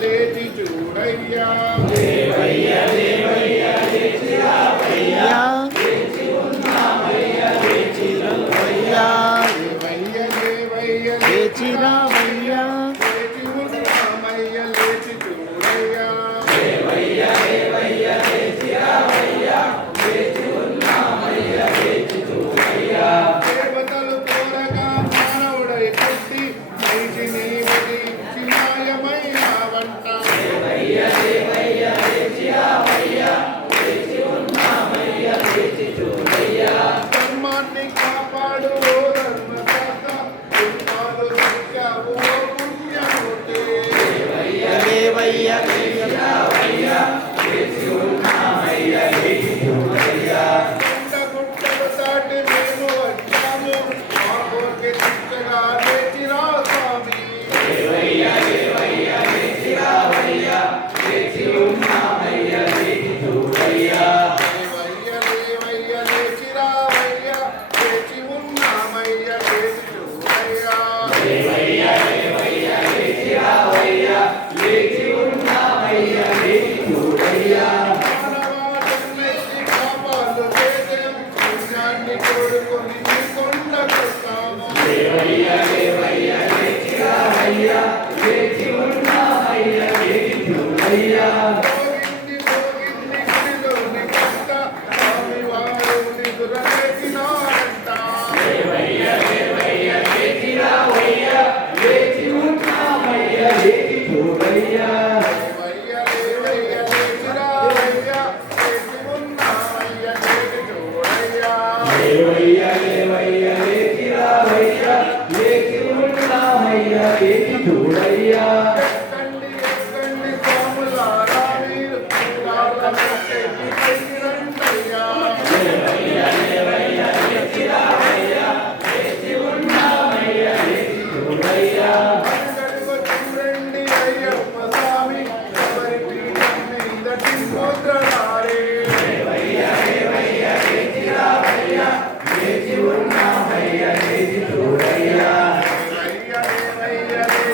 లేచి చూడయ్యా. ஐயன் Hallelujah. yeah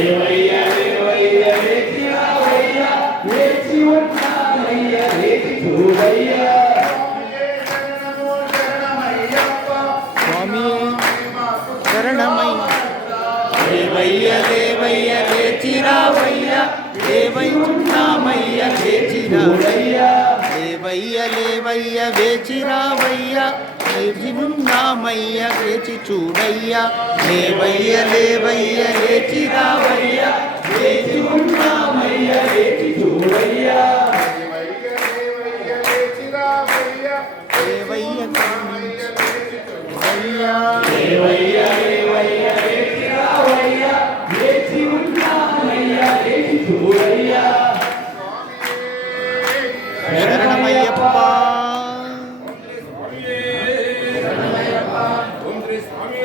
Devayya Devayya లేచిరావయ్య. దేవై ఉన్నామయ్య లేచిరావయ్య Devayya లేవయ్య వేచిరావయ్య వినున్నామయ్య లేచి చూడయ్యా లేవయ్య లేవయ్య లేచి రావయ్యా